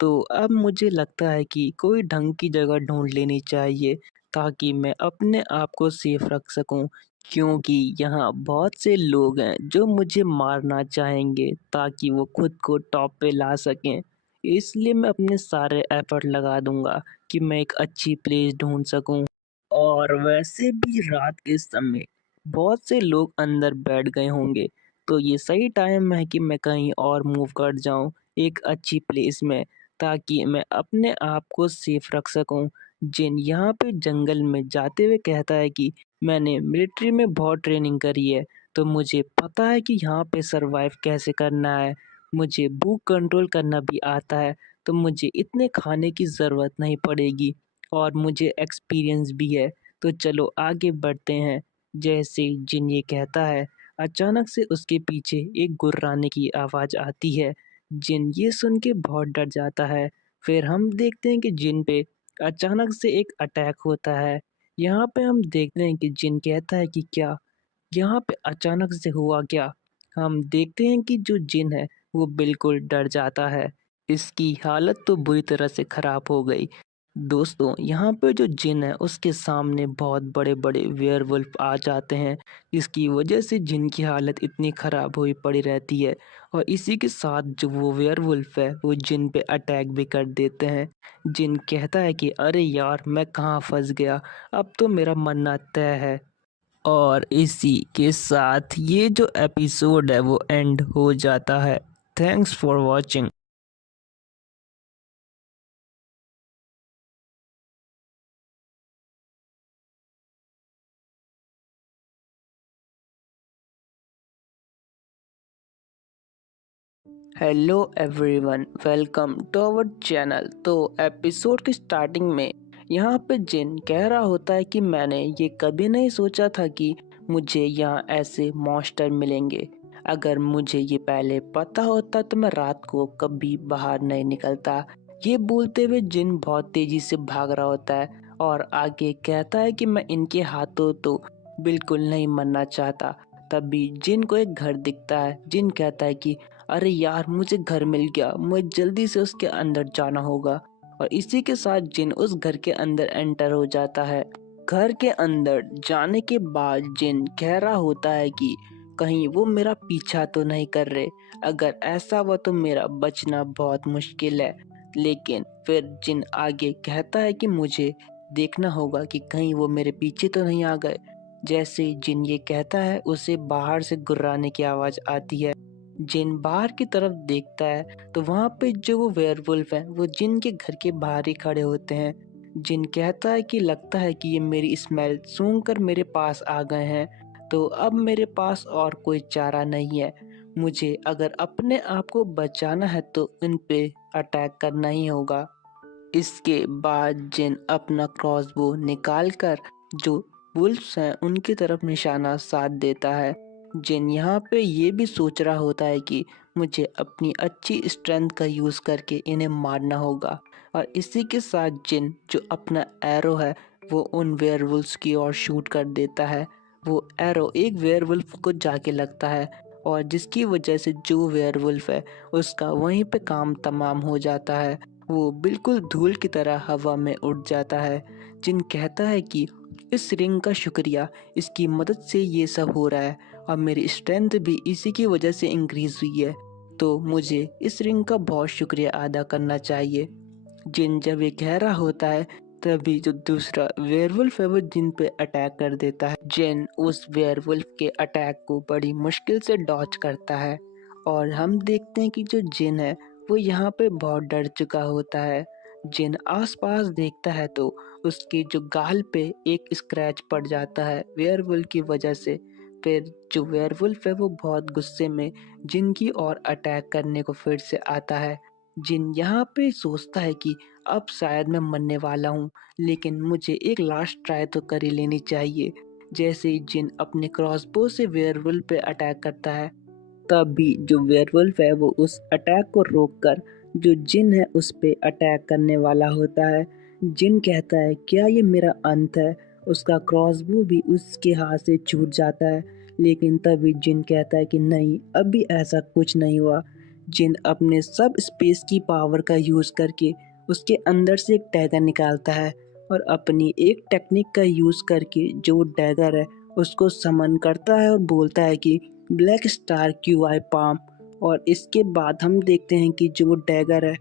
तो अब मुझे लगता है कि कोई ढंग की जगह ढूंढ लेनी चाहिए ताकि मैं अपने आप को सेफ रख सकूं, क्योंकि यहाँ बहुत से लोग हैं जो मुझे मारना चाहेंगे ताकि वो खुद को टॉप पे ला सकें। इसलिए मैं अपने सारे एफर्ट लगा दूंगा कि मैं एक अच्छी प्लेस ढूंढ सकूं। और वैसे भी रात के समय बहुत से लोग अंदर बैठ गए होंगे, तो ये सही टाइम है कि मैं कहीं और मूव कर जाऊं एक अच्छी प्लेस में, ताकि मैं अपने आप को सेफ रख सकूं। जिन यहाँ पे जंगल में जाते हुए कहता है कि मैंने मिलिट्री में बहुत ट्रेनिंग करी है, तो मुझे पता है कि यहाँ पे सरवाइव कैसे करना है। मुझे भूख कंट्रोल करना भी आता है, तो मुझे इतने खाने की ज़रूरत नहीं पड़ेगी और मुझे एक्सपीरियंस भी है। तो चलो आगे बढ़ते हैं। जैसे जिन ये कहता है, अचानक से उसके पीछे एक गुर्राने की आवाज़ आती है। जिन ये सुन के बहुत डर जाता है। फिर हम देखते हैं कि जिन पे अचानक से एक अटैक होता है। यहाँ पे हम देखते हैं कि जिन कहता है कि क्या यहाँ पे अचानक से हुआ क्या? हम देखते हैं कि जो जिन है वो बिल्कुल डर जाता है। इसकी हालत तो बुरी तरह से खराब हो गई। दोस्तों, यहाँ पे जो जिन है उसके सामने बहुत बड़े-बड़े वेयरवुल्फ आ जाते हैं, जिसकी वजह से जिन की हालत इतनी खराब हुई पड़ी रहती है। और इसी के साथ जो वो वेयरवुल्फ है वो जिन पे अटैक भी कर देते हैं। जिन कहता है कि अरे यार, मैं कहाँ फंस गया, अब तो मेरा मरना तय है। और इसी के साथ ये जो एपिसोड है वो एंड हो जाता है। Thanks for watching. Hello everyone, welcome to our channel. तो एपिसोड की स्टार्टिंग में यहाँ पे जिन कह रहा होता है कि मैंने ये कभी नहीं सोचा था कि मुझे यहाँ ऐसे मॉन्स्टर मिलेंगे। अगर मुझे ये पहले पता होता तो मैं रात को कभी बाहर नहीं निकलता। ये बोलते हुए जिन बहुत तेजी से भाग रहा होता है और आगे कहता है कि मैं इनके हाथों तो बिल्कुल नहीं मरना चाहता। तभी जिन को एक घर दिखता है। जिन कहता है कि अरे यार, मुझे घर मिल गया, मुझे जल्दी से उसके अंदर जाना होगा। और इसी के साथ जिन उस घर के अंदर एंटर हो जाता है। घर के अंदर जाने के बाद जिन कह रहा होता है कि कहीं वो मेरा पीछा तो नहीं कर रहे। अगर ऐसा हुआ तो मेरा बचना बहुत मुश्किल है। लेकिन फिर जिन आगे कहता है कि मुझे देखना होगा कि कहीं वो मेरे पीछे तो नहीं आ गए। जैसे जिन ये कहता है, उसे बाहर से गुर्राने की आवाज आती है। जिन बाहर की तरफ देखता है तो वहाँ पे जो वो वेयरवुल्फ है वो जिन के घर के बाहर ही खड़े होते हैं। जिन कहता है कि लगता है कि ये मेरी स्मेल सूंघ कर मेरे पास आ गए हैं, तो अब मेरे पास और कोई चारा नहीं है। मुझे अगर अपने आप को बचाना है तो इन पे अटैक करना ही होगा। इसके बाद जिन अपना क्रॉसबो निकाल कर जो वुल्फ्स हैं उनकी तरफ निशाना साध देता है। जिन यहाँ पे ये भी सोच रहा होता है कि मुझे अपनी अच्छी स्ट्रेंथ का यूज़ करके इन्हें मारना होगा। और इसी के साथ जिन जो अपना एरो है वो उन वेयरवुल्फ्स की ओर शूट कर देता है। वो एरो एक वेयरवुल्फ को जाके लगता है और जिसकी वजह से जो वेयरवुल्फ है उसका वहीं पे काम तमाम हो जाता है। वो बिल्कुल धूल की तरह हवा में उड़ जाता है। जिन कहता है कि इस रिंग का शुक्रिया, इसकी मदद से ये सब हो रहा है और मेरी स्ट्रेंथ भी इसी की वजह से इंक्रीज हुई है, तो मुझे इस रिंग का बहुत शुक्रिया अदा करना चाहिए। जिन जब ये कह रहा होता है तभी जो दूसरा वेयरवुल्फ है वो जिन पे अटैक कर देता है। जिन उस वेयरवुल्फ के अटैक को बड़ी मुश्किल से डॉच करता है और हम देखते हैं कि जो जिन है वो यहाँ पे बहुत डर चुका होता है। जिन आसपास देखता है तो उसके जो गाल पे एक स्क्रैच पड़ जाता है वेयरवुल्फ की वजह से। फिर जो वेयरवुल्फ है वो बहुत गुस्से में जिन की ओर अटैक करने को फिर से आता है। जिन यहाँ पे सोचता है कि अब शायद मैं मरने वाला हूँ, लेकिन मुझे एक लास्ट ट्राई तो कर ही लेनी चाहिए। जैसे ही जिन अपने क्रॉसबो से वेयरवुल्फ पे अटैक करता है, तभी जो वेयरवुल्फ है वो उस अटैक को रोककर जो जिन है उस पे अटैक करने वाला होता है। जिन कहता है क्या ये मेरा अंत है? उसका क्रॉसबो भी उसके हाथ से छूट जाता है। लेकिन तभी जिन कहता है कि नहीं, अभी ऐसा कुछ नहीं हुआ। जिन अपने सब स्पेस की पावर का यूज़ करके उसके अंदर से एक डैगर निकालता है और अपनी एक टेक्निक का यूज़ करके जो डैगर है उसको समन करता है और बोलता है कि black star Q I palm. और इसके बाद हम देखते हैं कि जो वो डैगर है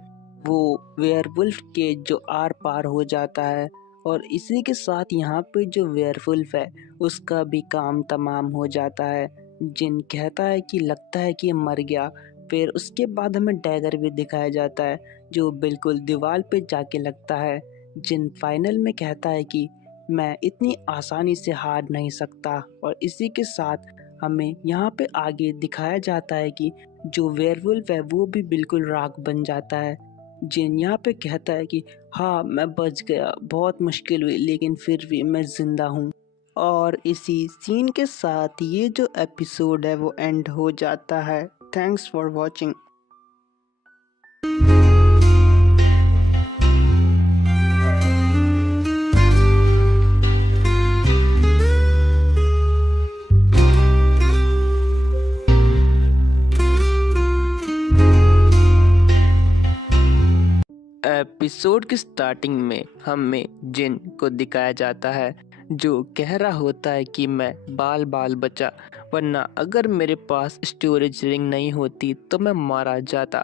वो वेयरवुल्फ के जो आर पार हो जाता है और इसी के साथ यहाँ पे जो वेयरवुल्फ है उसका भी काम तमाम हो जाता है। जिन कहता है कि लगता है कि ये मर गया। फिर उसके बाद हमें डैगर भी दिखाया जाता है जो बिल्कुल दीवार पे जाके लगता है। जिन फाइनल में कहता है कि मैं इतनी आसानी से हार नहीं सकता। और इसी के साथ हमें यहाँ पे आगे दिखाया जाता है कि जो वेयरवुल्फ है वो भी बिल्कुल राख बन जाता है। जिन यहाँ पे कहता है कि हाँ मैं बच गया, बहुत मुश्किल हुई लेकिन फिर भी मैं जिंदा हूँ। और इसी सीन के साथ ये जो एपिसोड है वो एंड हो जाता है। Thanks for watching. एपिसोड की स्टार्टिंग में हमें जिन को दिखाया जाता है जो कह रहा होता है कि मैं बाल बाल बचा, वरना अगर मेरे पास स्टोरेज रिंग नहीं होती तो मैं मारा जाता।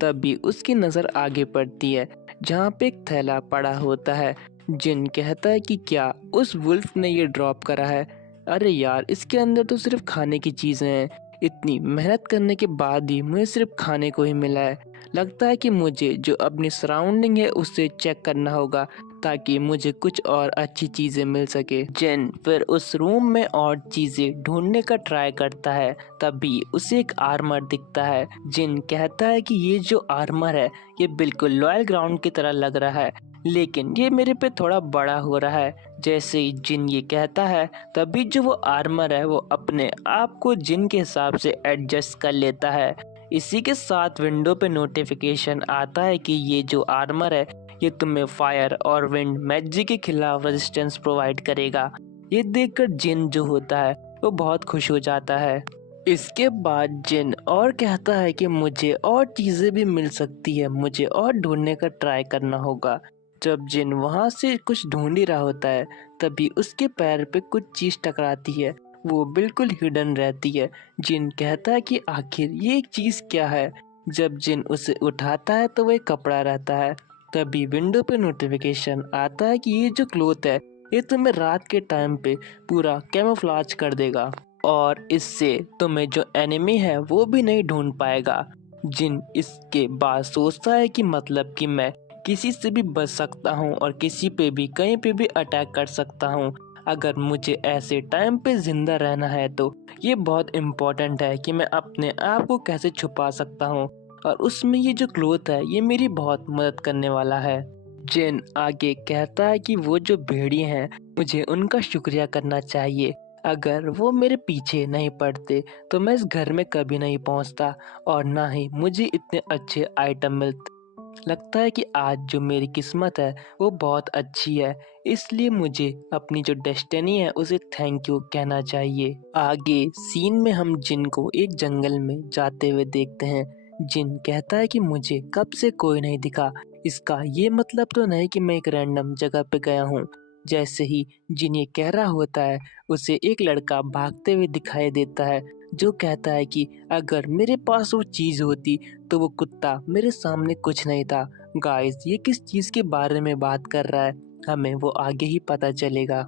तभी उसकी नज़र आगे पड़ती है जहाँ पे एक थैला पड़ा होता है। जिन कहता है कि क्या उस वुल्फ ने ये ड्रॉप करा है? अरे यार, इसके अंदर तो सिर्फ खाने की चीज़ें हैं। इतनी मेहनत करने के बाद ही मुझे सिर्फ खाने को ही मिला है। लगता है कि मुझे जो अपनी सराउंडिंग है उससे चेक करना होगा ताकि मुझे कुछ और अच्छी चीजें मिल सके। जेन फिर उस रूम में और चीजें ढूंढने का ट्राई करता है। तभी उसे एक आर्मर दिखता है। जिन कहता है कि ये जो आर्मर है ये बिल्कुल लॉयल ग्राउंड की तरह लग रहा है, लेकिन ये मेरे पे थोड़ा बड़ा हो रहा है। जैसे ही जिन ये कहता है तभी जो वो आर्मर है वो अपने आप को जिन के हिसाब से एडजस्ट कर लेता है। इसी के साथ विंडो पे नोटिफिकेशन आता है कि ये जो आर्मर है ये तुम्हें फायर और विंड मैजिक के खिलाफ रेजिस्टेंस प्रोवाइड करेगा। ये देखकर जिन जो होता है वो बहुत खुश हो जाता है। इसके बाद जिन और कहता है कि मुझे और चीज़ें भी मिल सकती है, मुझे और ढूंढने का ट्राई करना होगा। जब जिन वहाँ से कुछ ढूंढ ही रहा होता है तभी उसके पैर पे कुछ चीज़ टकराती है, वो बिल्कुल हिडन रहती है। जिन कहता है कि आखिर ये एक चीज़ क्या है। जब जिन उसे उठाता है तो वो एक कपड़ा रहता है। तभी विंडो पे नोटिफिकेशन आता है कि ये जो क्लोथ है ये तुम्हें रात के टाइम पे पूरा कैमोफ्लेज कर देगा और इससे तुम्हें जो एनिमी है वो भी नहीं ढूंढ पाएगा। जिन इसके बाद सोचता है कि मतलब कि मैं किसी से भी बच सकता हूँ और किसी पे भी कहीं पे भी अटैक कर सकता हूँ। अगर मुझे ऐसे टाइम पे जिंदा रहना है तो ये बहुत इम्पोर्टेंट है कि मैं अपने आप को कैसे छुपा सकता हूँ, और उसमें ये जो क्लोथ है ये मेरी बहुत मदद करने वाला है। जिन आगे कहता है कि वो जो भेड़िए हैं मुझे उनका शुक्रिया करना चाहिए। अगर वो मेरे पीछे नहीं पड़ते तो मैं इस घर में कभी नहीं पहुंचता और ना ही मुझे इतने अच्छे आइटम मिलते। लगता है कि आज जो मेरी किस्मत है वो बहुत अच्छी है, इसलिए मुझे अपनी जो डेस्टिनी है उसे थैंक यू कहना चाहिए। आगे सीन में हम जिन को एक जंगल में जाते हुए देखते हैं। जिन कहता है कि मुझे कब से कोई नहीं दिखा, इसका ये मतलब तो नहीं कि मैं एक रैंडम जगह पे गया हूँ। जैसे ही जिन ये कह रहा होता है उसे एक लड़का भागते हुए दिखाई देता है जो कहता है कि अगर मेरे पास वो चीज़ होती तो वो कुत्ता मेरे सामने कुछ नहीं था। गाइस, ये किस चीज़ के बारे में बात कर रहा है हमें वो आगे ही पता चलेगा।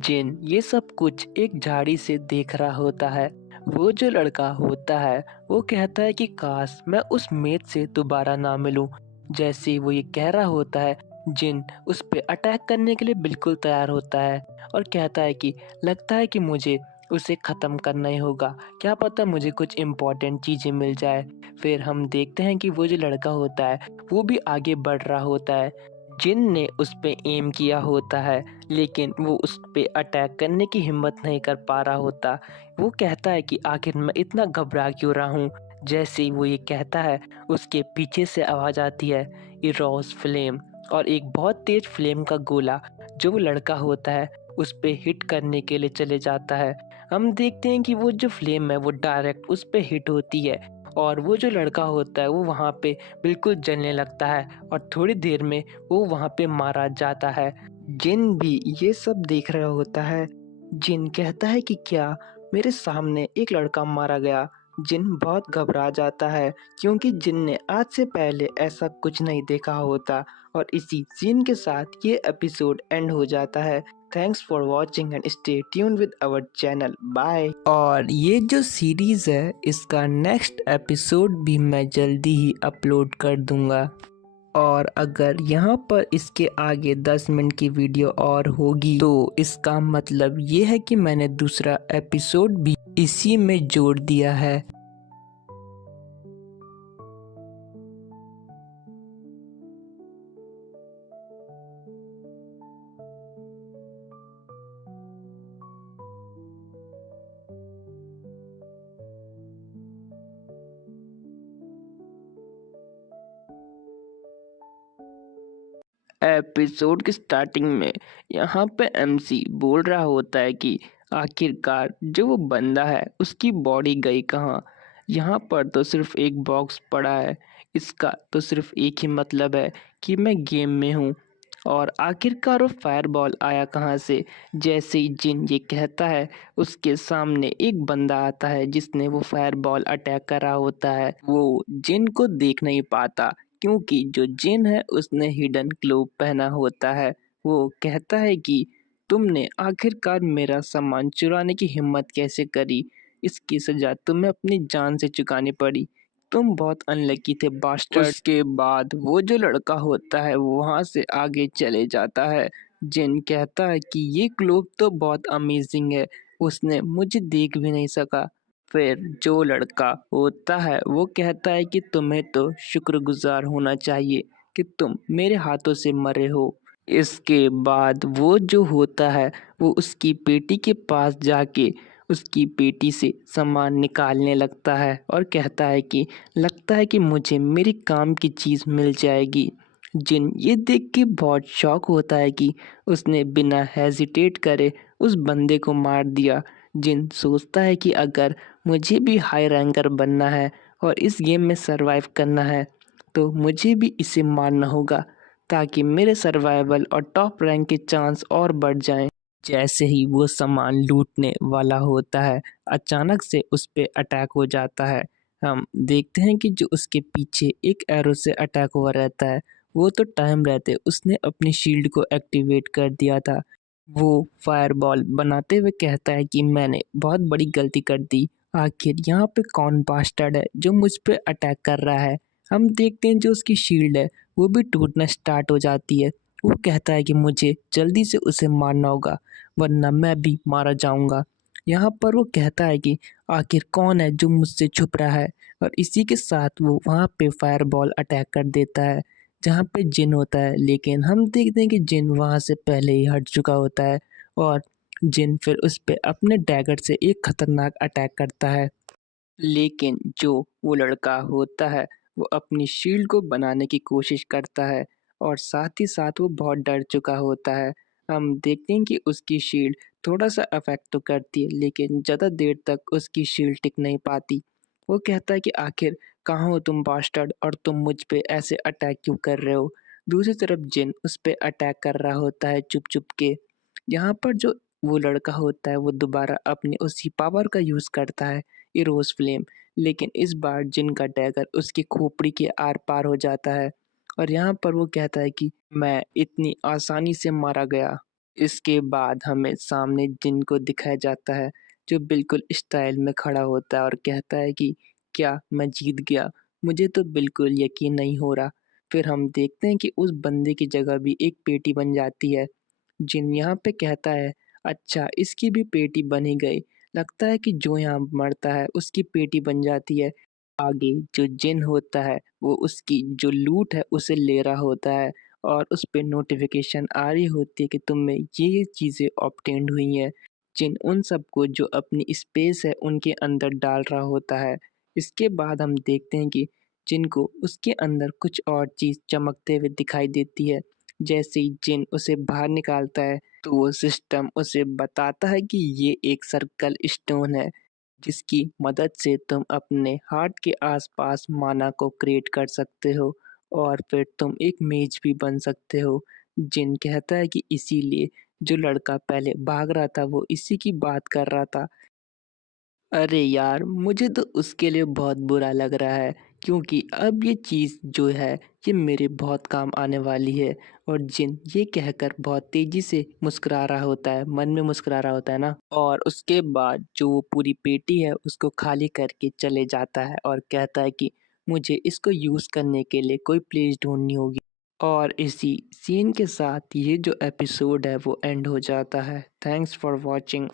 जिन ये सब कुछ एक झाड़ी से देख रहा होता है। वो जो लड़का होता है वो कहता है कि काश मैं उस मेट से दोबारा ना मिलूं। जैसे ही वो ये कह रहा होता है जिन उस पे अटैक करने के लिए बिल्कुल तैयार होता है और कहता है कि लगता है कि मुझे उसे ख़त्म करना ही होगा, क्या पता मुझे कुछ इम्पोर्टेंट चीज़ें मिल जाए। फिर हम देखते हैं कि वो जो लड़का होता है वो भी आगे बढ़ रहा होता है। जिन ने उस पे एम किया होता है लेकिन वो उस पे अटैक करने की हिम्मत नहीं कर पा रहा होता। वो कहता है कि आखिर मैं इतना घबरा क्यों रहा हूँ। जैसे ही वो ये कहता है उसके पीछे से आवाज़ आती है इरोस फ्लेम, और एक बहुत तेज फ्लेम का गोला जो वो लड़का होता है उस पे हिट करने के लिए चले जाता है। हम देखते हैं कि वो जो फ्लेम है वो डायरेक्ट उस पे हिट होती है और वो जो लड़का होता है वो वहाँ पे बिल्कुल जलने लगता है और थोड़ी देर में वो वहाँ पे मारा जाता है। जिन भी ये सब देख रहा होता है। जिन कहता है कि क्या मेरे सामने एक लड़का मारा गया, जिन बहुत घबरा जाता है क्योंकि जिन ने आज से पहले ऐसा कुछ नहीं देखा होता और इसी सीन के साथ ये एपिसोड एंड हो जाता है। Thanks for watching and stay tuned with our channel. Bye. और ये जो सीरीज़ है इसका नेक्स्ट एपिसोड भी मैं जल्दी ही अपलोड कर दूंगा। और अगर यहाँ पर इसके आगे 10 मिनट की वीडियो और होगी तो इसका मतलब ये है कि मैंने दूसरा एपिसोड भी इसी में जोड़ दिया है। एपिसोड की स्टार्टिंग में यहाँ पे एमसी बोल रहा होता है कि आखिरकार जो वो बंदा है उसकी बॉडी गई कहाँ। यहाँ पर तो सिर्फ एक बॉक्स पड़ा है। इसका तो सिर्फ एक ही मतलब है कि मैं गेम में हूँ। और आखिरकार वो फायरबॉल आया कहाँ से। जैसे ही जिन ये कहता है उसके सामने एक बंदा आता है जिसने वो फायरबॉल अटैक करा होता है। वो जिन को देख नहीं पाता क्योंकि जो जिन है उसने हिडन ग्लोव पहना होता है। वो कहता है कि तुमने आखिरकार मेरा सामान चुराने की हिम्मत कैसे करी। इसकी सजा तुम्हें अपनी जान से चुकानी पड़ी। तुम बहुत अनलकी थे बास्टर्ड। उसके बाद वो जो लड़का होता है वो वहाँ से आगे चले जाता है। जिन कहता है कि ये ग्लोव तो बहुत अमेजिंग है, उसने मुझे देख भी नहीं सका। फिर जो लड़का होता है वो कहता है कि तुम्हें तो शुक्रगुजार होना चाहिए कि तुम मेरे हाथों से मरे हो। इसके बाद वो जो होता है वो उसकी पेटी के पास जाके उसकी पेटी से सामान निकालने लगता है और कहता है कि लगता है कि मुझे मेरी काम की चीज़ मिल जाएगी। जिन ये देख के बहुत शॉक होता है कि उसने बिना हेजिटेट करे उस बंदे को मार दिया। जिन सोचता है कि अगर मुझे भी हाई रैंकर बनना है और इस गेम में सरवाइव करना है तो मुझे भी इसे मारना होगा ताकि मेरे सर्वाइवल और टॉप रैंक के चांस और बढ़ जाएं। जैसे ही वो सामान लूटने वाला होता है अचानक से उस पे अटैक हो जाता है। हम देखते हैं कि जो उसके पीछे एक एरो से अटैक हुआ रहता है वो तो टाइम रहते उसने अपनी शील्ड को एक्टिवेट कर दिया था। वो फायरबॉल बनाते हुए कहता है कि मैंने बहुत बड़ी गलती कर दी। आखिर यहाँ पे कौन बास्टर्ड है जो मुझ पे अटैक कर रहा है। हम देखते हैं जो उसकी शील्ड है वो भी टूटना स्टार्ट हो जाती है। वो कहता है कि मुझे जल्दी से उसे मारना होगा वरना मैं भी मारा जाऊंगा। यहाँ पर वो कहता है कि आखिर कौन है जो मुझसे छुप रहा है और इसी के साथ वो वहाँ पे फायरबॉल अटैक कर देता है जहाँ पे जिन होता है। लेकिन हम देखते हैं कि जिन वहाँ से पहले ही हट चुका होता है और जिन फिर उस पे अपने डैगर से एक खतरनाक अटैक करता है। लेकिन जो वो लड़का होता है वो अपनी शील्ड को बनाने की कोशिश करता है और साथ ही साथ वो बहुत डर चुका होता है। हम देखते हैं कि उसकी शील्ड थोड़ा सा अफेक्ट तो करती है लेकिन ज़्यादा देर तक उसकी शील्ड टिक नहीं पाती। वो कहता है कि आखिर कहाँ हो तुम बास्टर्ड और तुम मुझ पे ऐसे अटैक क्यों कर रहे हो। दूसरी तरफ जिन उस पे अटैक कर रहा होता है चुप चुप के। यहाँ पर जो वो लड़का होता है वो दोबारा अपनी उसी पावर का यूज़ करता है, इरोज फ्लेम। लेकिन इस बार जिन का डैगर उसकी खोपड़ी के आर पार हो जाता है और यहाँ पर वो कहता है कि मैं इतनी आसानी से मारा गया। इसके बाद हमें सामने जिन को दिखाया जाता है जो बिल्कुल स्टाइल में खड़ा होता है और कहता है कि क्या मैं जीत गया, मुझे तो बिल्कुल यकीन नहीं हो रहा। फिर हम देखते हैं कि उस बंदे की जगह भी एक पेटी बन जाती है। जिन यहाँ पे कहता है अच्छा इसकी भी पेटी बन ही गई। लगता है कि जो यहाँ मरता है उसकी पेटी बन जाती है। आगे जो जिन होता है वो उसकी जो लूट है उसे ले रहा होता है और उस पे नोटिफिकेशन आ रही होती है कि तुम में ये चीज़ें ऑब्टेन्ड हुई हैं। जिन उन सबको जो अपनी स्पेस है उनके अंदर डाल रहा होता है। इसके बाद हम देखते हैं कि जिनको उसके अंदर कुछ और चीज़ चमकते हुए दिखाई देती है। जैसे ही जिन उसे बाहर निकालता है तो वो सिस्टम उसे बताता है कि ये एक सर्कल स्टोन है जिसकी मदद से तुम अपने हार्ट के आसपास माना को क्रिएट कर सकते हो और फिर तुम एक मेज भी बन सकते हो। जिन कहता है कि इसीलिए जो लड़का पहले भाग रहा था वो इसी की बात कर रहा था। अरे यार, मुझे तो उसके लिए बहुत बुरा लग रहा है क्योंकि अब ये चीज़ जो है ये मेरे बहुत काम आने वाली है। और जिन ये कहकर बहुत तेज़ी से मुस्कुरा रहा होता है, मन में मुस्कुरा रहा होता है ना, और उसके बाद जो वो पूरी पेटी है उसको खाली करके चले जाता है और कहता है कि मुझे इसको यूज़ करने के लिए कोई प्लेस ढूँढनी होगी। और इसी सीन के साथ ये जो एपिसोड है वो एंड हो जाता है। Thanks for watching.